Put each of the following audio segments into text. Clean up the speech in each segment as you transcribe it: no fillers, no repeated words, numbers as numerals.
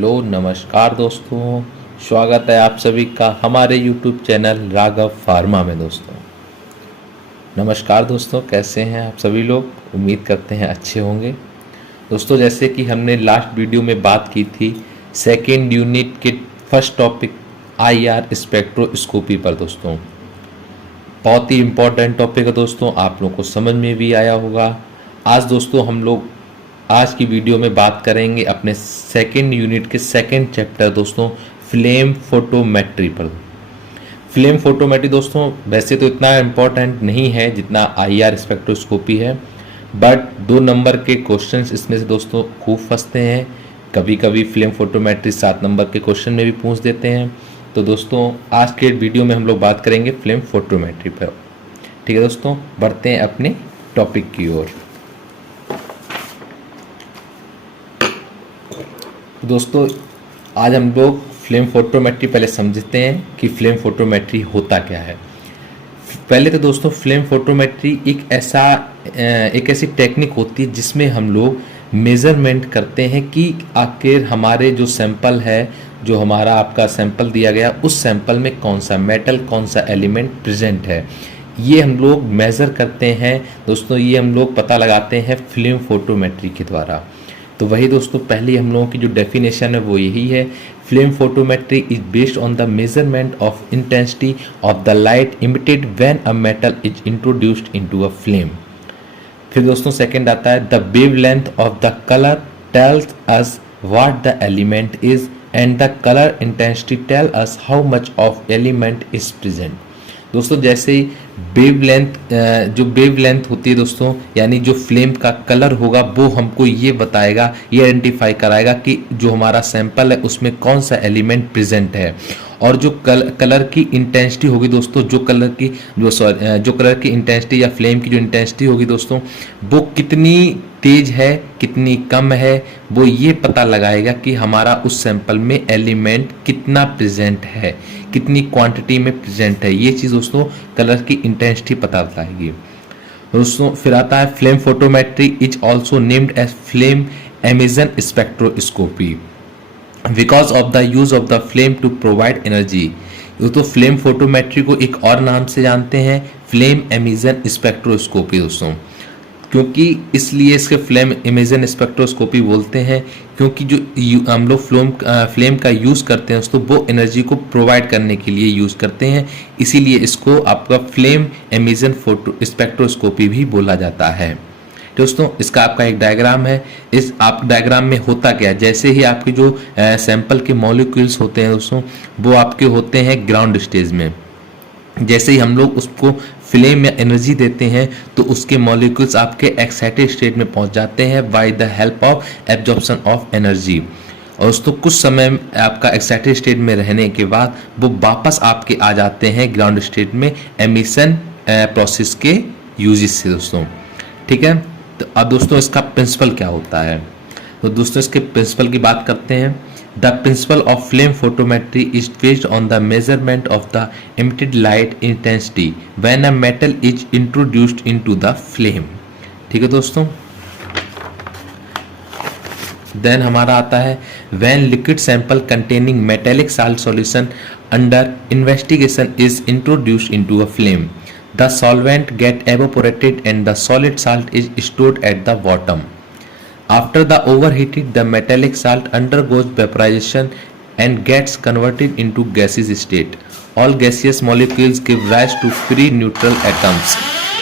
Hello नमस्कार दोस्तों, स्वागत है आप सभी का हमारे YouTube चैनल राघव फार्मा में। दोस्तों नमस्कार दोस्तों, कैसे हैं आप सभी लोग? उम्मीद करते हैं अच्छे होंगे। दोस्तों जैसे कि हमने लास्ट वीडियो में बात की थी सेकेंड यूनिट के फर्स्ट टॉपिक IR स्पेक्ट्रोस्कोपी पर। दोस्तों बहुत ही इम्पोर्टेंट टॉपिक है दोस्तों, आप लोगों को समझ में भी आया होगा। आज दोस्तों हम लोग आज की वीडियो में बात करेंगे अपने सेकेंड यूनिट के सेकेंड चैप्टर दोस्तों फ्लेम फोटोमेट्री पर। फ्लेम फोटोमेट्री दोस्तों वैसे तो इतना इम्पोर्टेंट नहीं है जितना IR स्पेक्ट्रोस्कोपी है, बट 2 नंबर के क्वेश्चंस इसमें से दोस्तों खूब फंसते हैं। कभी कभी फ्लेम फोटोमेट्री 7 नंबर के क्वेश्चन में भी पूछ देते हैं। तो दोस्तों आज के वीडियो में हम लोग बात करेंगे फ्लेम फोटोमेट्री पर। ठीक है दोस्तों, बढ़ते हैं अपने टॉपिक की ओर। दोस्तों आज हम लोग फ्लेम फोटोमेट्री पहले समझते हैं कि फ्लेम फोटोमेट्री होता क्या है। पहले तो दोस्तों फ्लेम फोटोमेट्री एक ऐसी टेक्निक होती है जिसमें हम लोग मेज़रमेंट करते हैं कि आखिर हमारे जो सैंपल है, जो हमारा आपका सैंपल दिया गया, उस सैंपल में कौन सा मेटल, कौन सा एलिमेंट प्रेजेंट है, ये हम लोग मेज़र करते हैं दोस्तों। ये हम लोग पता लगाते हैं फ्लेम फोटोमेट्री के द्वारा। तो वही दोस्तों पहले हम लोगों की जो डेफिनेशन है वो यही है, flame photometry is based on the measurement of intensity of the light emitted when a metal is introduced into a flame. फिर दोस्तों सेकंड आता है the wavelength of the colour tells us what the element is and the colour intensity tells us how much of element is present. दोस्तों जैसे ही जो wavelength होती है दोस्तों, यानी जो फ्लेम का कलर होगा वो हमको ये बताएगा, ये आइडेंटिफाई कराएगा कि जो हमारा सैंपल है उसमें कौन सा एलिमेंट प्रेजेंट है। और जो कलर की इंटेंसिटी होगी दोस्तों, जो कलर की इंटेंसिटी या फ्लेम की जो इंटेंसिटी होगी दोस्तों, वो कितनी तेज है, कितनी कम है, वो ये पता लगाएगा कि हमारा उस सैंपल में एलिमेंट कितना प्रेजेंट है, कितनी क्वांटिटी में प्रेजेंट है। ये चीज़ दोस्तों कलर की इंटेंसिटी पता बताएगी दोस्तों। फिर आता है flame photometry is also named as flame emission spectroscopy because of the use of the flame to provide energy. तो फ्लेम फोटोमेट्री को एक और नाम से जानते हैं फ्लेम एमिशन स्पेक्ट्रोस्कोपी दोस्तों, क्योंकि इसलिए इसके फ्लेम इमेजन स्पेक्ट्रोस्कोपी बोलते हैं क्योंकि जो हम लोग फ्लेम का यूज़ करते हैं दोस्तों वो एनर्जी को प्रोवाइड करने के लिए यूज़ करते हैं, इसीलिए इसको आपका फ्लेम इमेजन स्पेक्ट्रोस्कोपी भी बोला जाता है। दोस्तों इसका आपका एक डायग्राम है। इस आप डायग्राम में होता क्या है, जैसे ही आपके जो सैंपल के मॉलिक्यूल्स होते हैं दोस्तों वो आपके होते हैं ग्राउंड स्टेज में। जैसे ही हम लोग उसको फ्लेम या एनर्जी देते हैं तो उसके मॉलिक्यूल्स आपके एक्साइटेड स्टेट में पहुंच जाते हैं by the help of absorption of energy. और उसको कुछ समय आपका एक्साइटेड स्टेट में रहने के बाद वो वापस आपके आ जाते हैं ग्राउंड स्टेट में एमिशन प्रोसेस के यूजेस से दोस्तों। ठीक है, तो अब दोस्तों इसका प्रिंसिपल क्या होता है, तो दोस्तों इसके प्रिंसिपल की बात करते हैं। The principle of flame photometry is based on the measurement of the emitted light intensity when a metal is introduced into the flame। ठीक है दोस्तों। Then हमारा आता है when liquid sample containing metallic salt solution under investigation is introduced into a flame, the solvent get evaporated and the solid salt is stored at the bottom. After the overheated, the metallic salt undergoes vaporization and gets converted into gaseous state. All gaseous molecules give rise to free neutral atoms.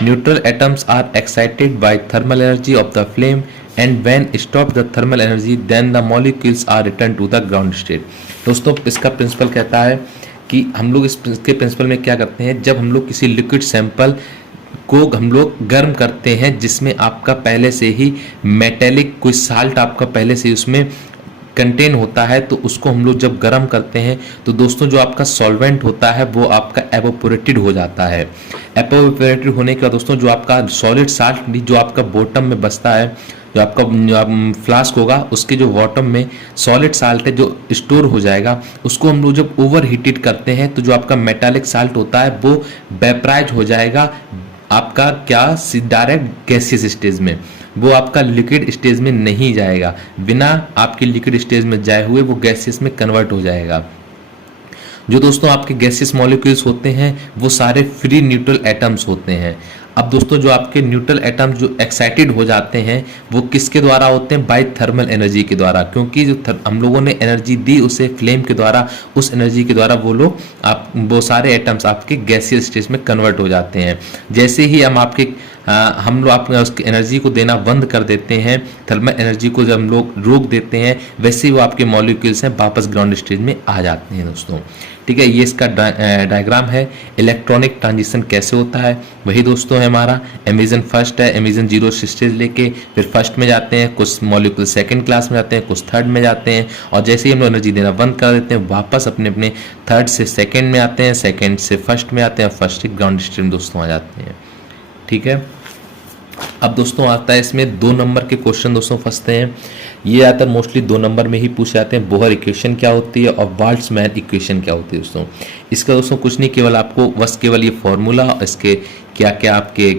Neutral atoms are excited by thermal energy of the flame, and when stop the thermal energy, then the molecules are returned to the ground state. दोस्तों इसका principal कहता है कि हम लोग इसके principal में क्या करते हैं, जब हम लोग किसी लिक्विड सैंपल को हम लोग गर्म करते हैं जिसमें आपका पहले से ही मेटेलिक कोई साल्ट आपका पहले से ही उसमें कंटेन होता है, तो उसको हम लोग जब गर्म करते हैं तो दोस्तों जो आपका सॉल्वेंट होता है वो आपका एवोपोरेटेड हो जाता है। एवोपोरेटेड होने के बाद दोस्तों जो आपका सॉलिड साल्ट जो आपका बॉटम में बचता है, जो आपका फ्लास्क होगा उसके जो बॉटम में सॉलिड साल्ट है जो स्टोर हो जाएगा, उसको हम लोग जब ओवर हीटेड करते हैं तो जो आपका मेटालिक साल्ट होता है वो वेपराइज हो जाएगा आपका क्या डायरेक्ट गैसियस स्टेज में, वो आपका लिक्विड स्टेज में नहीं जाएगा, बिना आपके लिक्विड स्टेज में जाए हुए वो गैसियस में कन्वर्ट हो जाएगा। जो दोस्तों आपके गैसियस मॉलिक्यूल्स होते हैं वो सारे फ्री न्यूट्रल एटम्स होते हैं। अब दोस्तों जो आपके न्यूट्रल एटम्स जो एक्साइटेड हो जाते हैं वो किसके द्वारा होते हैं, बाय थर्मल एनर्जी के द्वारा, क्योंकि जो हम लोगों ने एनर्जी दी उसे फ्लेम के द्वारा, उस एनर्जी के द्वारा वो लोग वो सारे एटम्स आपके गैसियस स्टेज में कन्वर्ट हो जाते हैं। जैसे ही हम लोग अपने उसकी एनर्जी को देना बंद कर देते हैं, थर्मल एनर्जी को जब हम लोग रोक देते हैं, वैसे ही वो आपके मॉलिक्यूल्स हैं वापस ग्राउंड स्टेज में आ जाते हैं दोस्तों। ठीक है, ये इसका डायग्राम है। इलेक्ट्रॉनिक ट्रांजिशन कैसे होता है वही दोस्तों है हमारा। एमिशन फर्स्ट है, एमिशन जीरो स्टेज लेके फिर फर्स्ट में जाते हैं, कुछ मॉलिक्यूल सेकंड क्लास में जाते हैं, कुछ थर्ड में जाते हैं, और जैसे ही हम लोग एनर्जी देना बंद कर देते हैं वापस अपने अपने थर्ड से सेकंड में आते हैं, सेकंड से फर्स्ट में आते हैं, फर्स्ट से ग्राउंड स्टेज में दोस्तों आ जाते हैं। ठीक है, अब दोस्तों आता है इसमें 2 नंबर के क्वेश्चन दोस्तों फंसते हैं। ये आता है मोस्टली 2 नंबर में ही पूछे जाते हैं। बोहर इक्वेशन क्या होती है और बोल्ट्जमैन इक्वेशन क्या होती है दोस्तों। इसका दोस्तों कुछ नहीं, केवल आपको बस केवल ये फॉर्मूला, इसके क्या क्या आपके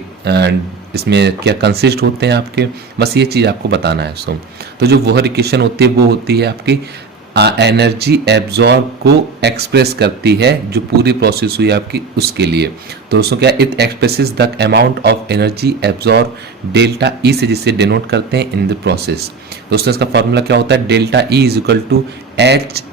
इसमें क्या कंसिस्ट होते हैं आपके, बस ये चीज़ आपको बताना है दोस्तों। तो जो बोहर इक्वेशन होती है वो होती है आपकी एनर्जी एब्जॉर्ब को एक्सप्रेस करती है, जो पूरी प्रोसेस हुई आपकी उसके लिए। तो दोस्तों क्या, it expresses the amount of energy absorb delta E से, जिसे डिनोट करते हैं इन द प्रोसेस। दोस्तों इसका फॉर्मूला क्या होता है, delta E is equal to H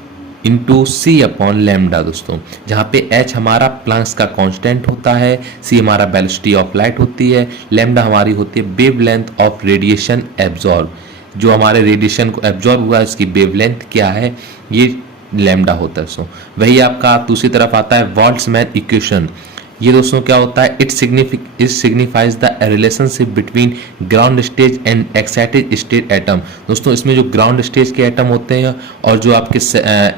into C upon lambda दोस्तों, जहाँ पे एच हमारा प्लैंक्स का कांस्टेंट होता है, सी हमारा वेलोसिटी ऑफ लाइट होती है, लैम्डा हमारी होती है वेवलेंथ ऑफ रेडिएशन एब्जॉर्ब, जो हमारे रेडिएशन को एब्जॉर्ब हुआ है उसकी वेवलेंथ क्या है, ये लैम्डा होता है दोस्तों। वही आपका दूसरी तरफ आता है बोल्ट्जमैन इक्वेशन। ये दोस्तों क्या होता है, it signifies the relationship between ground stage and excited state atom. दोस्तों इसमें जो ग्राउंड स्टेज के एटम होते हैं और जो आपके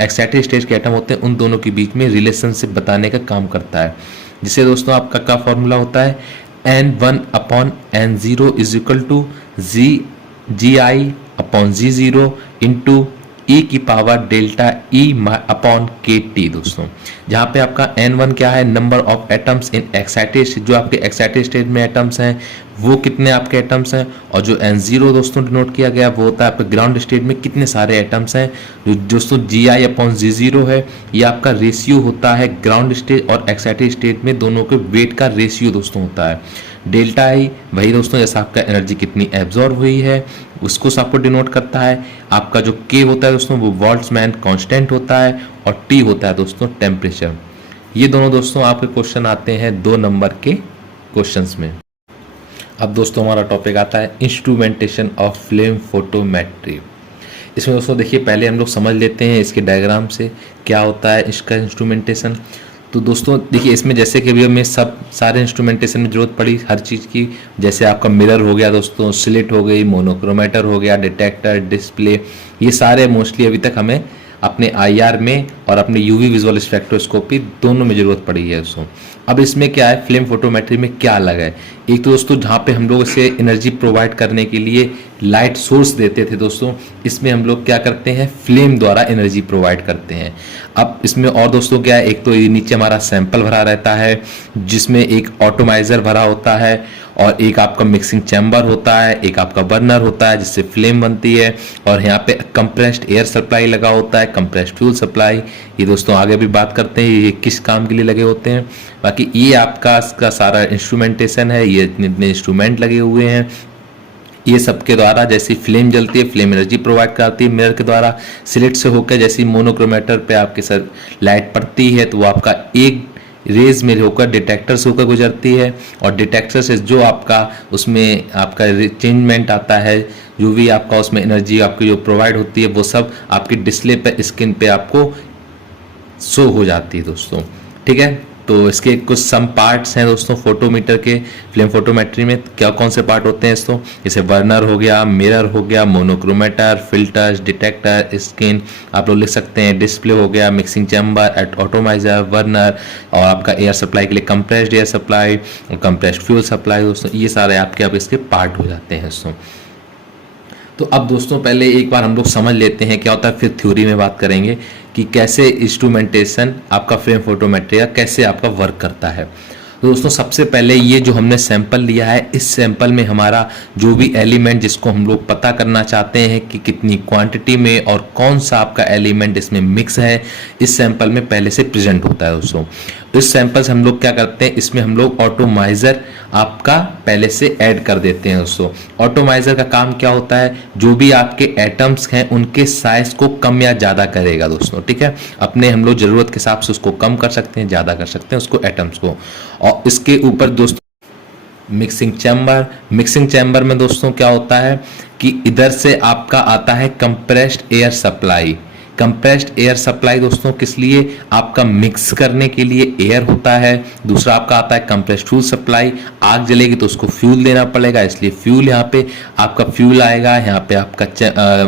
एक्साइटेड स्टेज के एटम होते हैं, उन दोनों के बीच में रिलेशनशिप बताने का काम करता है। जिसे दोस्तों आपका क्या फॉर्मूला होता है, N1 upon N0 is equal to g i upon जी0 इंटू ई की power delta E upon k T दोस्तों, जहाँ पे आपका N1 क्या है, number of atoms in excited, जो आपके एक्साइटेड स्टेट में एटम्स हैं वो कितने आपके एटम्स हैं, और जो N0 दोस्तों डिनोट किया गया वो होता है आपके ग्राउंड स्टेट में कितने सारे एटम्स हैं। जो दोस्तों जी आई अपॉन जी0 है, ये आपका रेशियो होता है ग्राउंड स्टेट और एक्साइटेड स्टेट में दोनों के वेट का रेशियो दोस्तों होता है। डेल्टा आई वही दोस्तों जैसा आपका एनर्जी कितनी एब्जॉर्ब हुई है उसको आपको डिनोट करता है। आपका जो के होता है दोस्तों वो बोल्ट्जमैन कांस्टेंट होता है, और टी होता है दोस्तों टेम्परेचर। ये दोनों दोस्तों आपके क्वेश्चन आते हैं 2 नंबर के क्वेश्चंस में। अब दोस्तों हमारा टॉपिक आता है इंस्ट्रूमेंटेशन ऑफ फ्लेम फोटोमेट्री। इसमें दोस्तों देखिए पहले हम लोग समझ लेते हैं इसके डायग्राम से क्या होता है इसका इंस्ट्रूमेंटेशन। तो दोस्तों देखिए इसमें जैसे कि अभी हमें सब सारे इंस्ट्रूमेंटेशन में ज़रूरत पड़ी हर चीज़ की, जैसे आपका मिरर हो गया दोस्तों, स्लिट हो गई, मोनोक्रोमेटर हो गया, डिटेक्टर, डिस्प्ले, ये सारे मोस्टली अभी तक हमें अपने आईआर में और अपने यूवी विजुअल स्पेक्ट्रोस्कोपी दोनों में ज़रूरत पड़ी है दोस्तों। अब इसमें क्या है, फ्लेम फोटोमेट्री में क्या अलग है। एक तो दोस्तों जहाँ पे हम लोग इसे एनर्जी प्रोवाइड करने के लिए लाइट सोर्स देते थे दोस्तों, इसमें हम लोग क्या करते हैं, फ्लेम द्वारा एनर्जी प्रोवाइड करते हैं। अब इसमें और दोस्तों क्या है, एक तो ये नीचे हमारा सैंपल भरा रहता है जिसमें एक ऑटोमाइजर भरा होता है, और एक आपका मिक्सिंग चैम्बर होता है, एक आपका बर्नर होता है जिससे फ्लेम बनती है, और यहाँ पे कंप्रेस्ड एयर सप्लाई लगा होता है, कंप्रेस्ड फ्यूल सप्लाई। ये दोस्तों आगे भी बात करते हैं ये किस काम के लिए लगे होते हैं। बाकी ये आपका इसका सारा इंस्ट्रूमेंटेशन है, ये इतने इंस्ट्रूमेंट लगे हुए हैं, ये सबके द्वारा जैसी फ्लेम जलती है, फ्लेम एनर्जी प्रोवाइड कराती है मिरर के द्वारा। स्लिट से होकर जैसी मोनोक्रोमेटर पे आपके सर लाइट पड़ती है तो वो आपका एक रेज में होकर डिटेक्टर से होकर गुजरती है, और डिटेक्टर से जो आपका उसमें आपका चेंजमेंट आता है, जो भी आपका उसमें एनर्जी आपकी जो प्रोवाइड होती है वो सब आपकी डिस्प्ले पे स्क्रीन पे आपको शो हो जाती है दोस्तों। ठीक है, तो इसके कुछ सम पार्ट्स हैं दोस्तों फोटोमीटर के। फ्लेम फोटोमेट्री में क्या कौन से पार्ट होते हैं दोस्तों, जैसे बर्नर हो गया, मिरर हो गया, मोनोक्रोमेटर, फिल्टर्स, डिटेक्टर, स्क्रीन, आप लोग लिख सकते हैं, डिस्प्ले हो गया, मिक्सिंग चैम्बर, ऑटोमाइजर, बर्नर, और आपका एयर सप्लाई के लिए कंप्रेस्ड एयर सप्लाई और कंप्रेस्ड फ्यूल सप्लाई दोस्तों, ये सारे आपके अब इसके पार्ट हो जाते हैं दोस्तों। तो अब दोस्तों पहले एक बार हम लोग समझ लेते हैं क्या होता है, फिर थ्योरी में बात करेंगे कि कैसे इंस्ट्रूमेंटेशन आपका फ्लेम फोटोमेट्री का कैसे आपका वर्क करता है। दोस्तों सबसे पहले ये जो हमने सैंपल लिया है, इस सैंपल में हमारा जो भी एलिमेंट जिसको हम लोग पता करना चाहते हैं कि कितनी क्वांटिटी में और कौन सा आपका एलिमेंट इसमें मिक्स है, इस सैंपल में पहले से प्रेजेंट होता है दोस्तों। इस सैंपल से हम लोग क्या करते हैं, इसमें हम लोग ऑटोमाइजर आपका पहले से ऐड कर देते हैं दोस्तों। ऑटोमाइजर का काम क्या होता है, जो भी आपके एटम्स हैं उनके साइज को कम या ज़्यादा करेगा दोस्तों, ठीक है। अपने हम लोग ज़रूरत के हिसाब से उसको कम कर सकते हैं, ज़्यादा कर सकते हैं उसको एटम्स को। और इसके ऊपर दोस्तों मिक्सिंग चैम्बर में दोस्तों क्या होता है कि इधर से आपका आता है compressed air supply. Compressed air supply दोस्तों किस लिए, आपका मिक्स करने के लिए एयर होता है। दूसरा आपका आता है कंप्रेस्ड फ्यूल सप्लाई, आग जलेगी तो उसको फ्यूल देना पड़ेगा, इसलिए फ्यूल यहाँ पे आपका फ्यूल आएगा, यहाँ पे आपका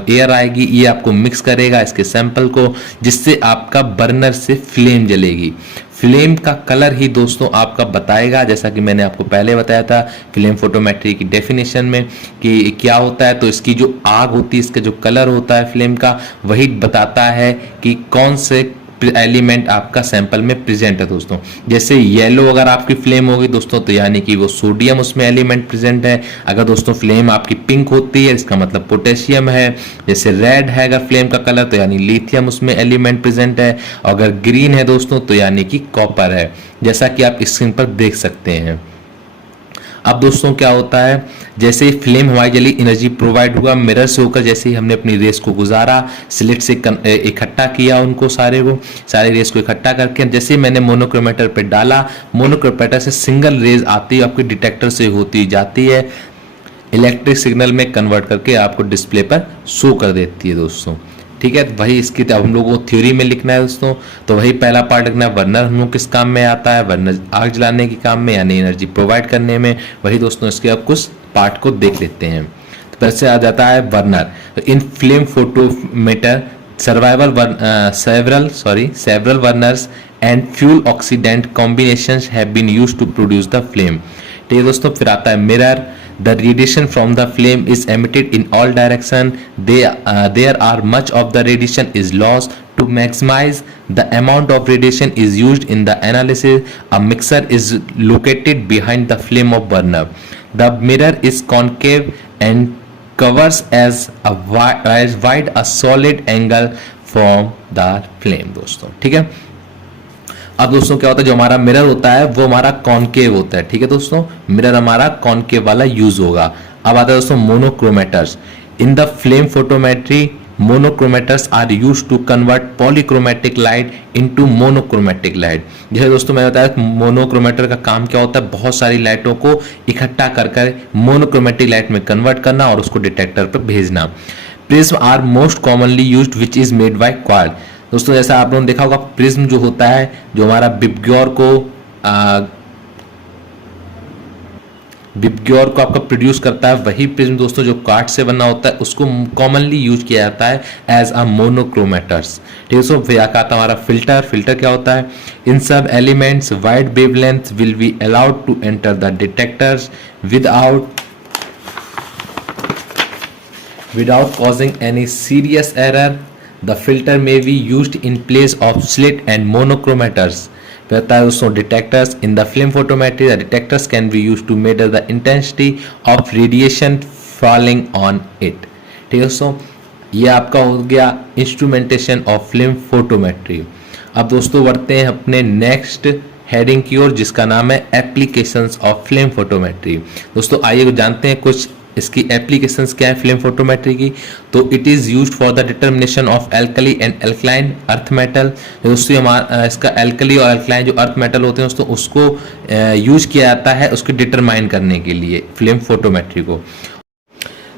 एयर आएगी, ये आपको मिक्स करेगा इसके सैंपल को, जिससे आपका बर्नर से फ्लेम जलेगी। फ्लेम का कलर ही दोस्तों आपका बताएगा, जैसा कि मैंने आपको पहले बताया था फ्लेम फोटोमेट्री की डेफिनेशन में कि क्या होता है। तो इसकी जो आग होती है, इसका जो कलर होता है फ्लेम का, वही बताता है कि कौन से एलिमेंट आपका सैंपल में प्रेजेंट है दोस्तों। जैसे येलो अगर आपकी फ्लेम होगी दोस्तों, तो यानी कि वो सोडियम उसमें एलिमेंट प्रेजेंट है। अगर दोस्तों फ्लेम आपकी पिंक होती है, इसका मतलब पोटेशियम है। जैसे रेड है अगर फ्लेम का कलर, तो यानी लिथियम उसमें एलिमेंट प्रेजेंट है। अगर ग्रीन है दोस्तों, तो यानी कि कॉपर है, जैसा कि आप स्क्रीन पर देख सकते हैं। अब दोस्तों क्या होता है, जैसे ही फ्लेम हमारी जली, एनर्जी प्रोवाइड हुआ, मिरर से होकर जैसे ही हमने अपनी रेस को गुजारा, स्लिट से इकट्ठा किया उनको सारे रेस को इकट्ठा करके, जैसे ही मैंने मोनोक्रोमेटर पे डाला, मोनोक्रोमेटर से सिंगल रेज आती है, आपकी डिटेक्टर से होती जाती है, इलेक्ट्रिक सिग्नल में कन्वर्ट करके आपको डिस्प्ले पर शो कर देती है दोस्तों, ठीक है। वही इसकी हम लोगों को थ्योरी में लिखना है दोस्तों। तो वही पहला पार्ट लिखना है, बर्नर हम लोग किस काम में आता है, बर्नर आग जलाने के काम में, यानी एनर्जी प्रोवाइड करने में। वही दोस्तों इसके अब कुछ पार्ट को देख लेते हैं। तो पहले से आ जाता है burner. In flame photometer several burners and fuel oxidant combinations have been used to produce the flame। ठीक है दोस्तों, फिर आता है mirror. The radiation from the flame is emitted in all direction. There are much of the radiation is lost. To maximize the amount of radiation is used in the analysis. A mixer is located behind the flame of burner. The mirror is concave and covers as wide a solid angle from the flame दोस्तों, ठीक है। अब दोस्तों क्या होता है, जो हमारा मिरर होता है वो हमारा कॉनकेव होता है, ठीक है दोस्तों। मिरर हमारा कॉनकेव वाला यूज होगा। अब आता है दोस्तों monochromators. In the flame photometry monochromators are use to convert polychromatic light into monochromatic light. जैसे दोस्तों मैंने बताया मोनोक्रोमेटर का काम क्या होता है, बहुत सारी लाइटों को इकट्ठा कर मोनोक्रोमेटिक लाइट में कन्वर्ट करना और उसको डिटेक्टर पर भेजना। Prism are most commonly used which is made by quartz. दोस्तों जैसा आप लोगों ने देखा होगा, प्रिज्म जो होता है, जो हमारा विबग्योर को आपका प्रोड्यूस करता है, वही प्रिज्म दोस्तों जो काठ से बना होता है, उसको कॉमनली यूज किया जाता है एज अ मोनोक्रोमेटर्स, ठीक है दोस्तों। फिर आता है हमारा फिल्टर क्या होता है, इन सब elements wide wavelength will be allowed to enter the detectors without causing any serious error. The filter may be used in place of slit and monochromators. कहता है दोस्तों detectors in the flame photometry, the detectors can be used to measure the intensity of radiation falling on it. ठीक है दोस्तों, ये आपका हो गया इंस्ट्रूमेंटेशन ऑफ फ्लेम फोटोमेट्री। अब दोस्तों बढ़ते हैं अपने नेक्स्ट हेडिंग की ओर, जिसका नाम है एप्लीकेशंस ऑफ फ्लेम फोटोमेट्री। दोस्तों आइए जानते हैं कुछ इसकी एप्लीकेशंस क्या है फ्लेम फोटोमेट्री की। तो it is used for the determination of alkali and alkaline earth metal. दोस्तों हमारा इसका एल्कली और एल्कलाइन जो अर्थ मेटल होते हैं दोस्तों, उसको यूज किया जाता है उसको डिटरमाइन करने के लिए फ्लेम फोटोमेट्री को।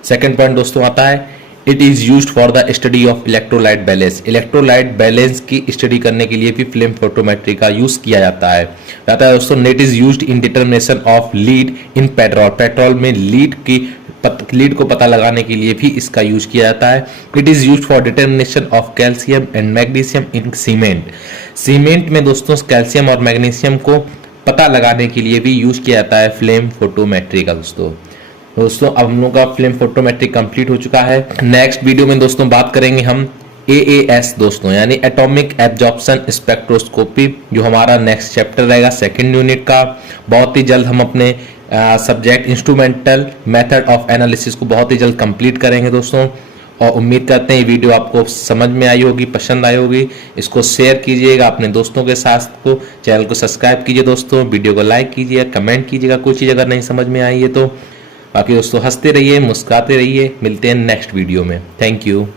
सेकेंड पॉइंट दोस्तों आता है it is used for the study of electrolyte balance. Electrolyte balance की स्टडी करने के लिए भी फ्लेम फोटोमेट्री का यूज किया जाता है दोस्तों। It is used in determination of lead in petrol. Petrol में लीड को पता लगाने के लिए भी इसका यूज किया जाता है। It is used for determination of calcium and magnesium in cement. Cement में दोस्तों कैल्शियम और मैग्नीशियम को पता लगाने के लिए भी यूज किया जाता है फ्लेम फोटोमेट्री का दोस्तों अब हम लोग का फ्लेम फोटोमेट्री कंप्लीट हो चुका है। नेक्स्ट वीडियो में दोस्तों बात करेंगे हम AAS दोस्तों, यानी एटॉमिक एब्जॉर्प्शन स्पेक्ट्रोस्कोपी, जो हमारा नेक्स्ट चैप्टर रहेगा सेकंड यूनिट का। बहुत ही जल्द हम अपने subject instrumental method of analysis को बहुत ही जल्द कंप्लीट करेंगे दोस्तों। और उम्मीद करते हैं ये वीडियो आपको समझ में आई होगी, पसंद आई होगी। इसको शेयर कीजिएगा अपने दोस्तों के साथ, को चैनल को सब्सक्राइब कीजिए दोस्तों, वीडियो को लाइक कीजिए, कमेंट कीजिएगा कोई चीज़ अगर नहीं समझ में आई है तो। बाकी दोस्तों हंसते रहिए, मुस्कुराते रहिए, मिलते हैं नेक्स्ट वीडियो में। Thank you.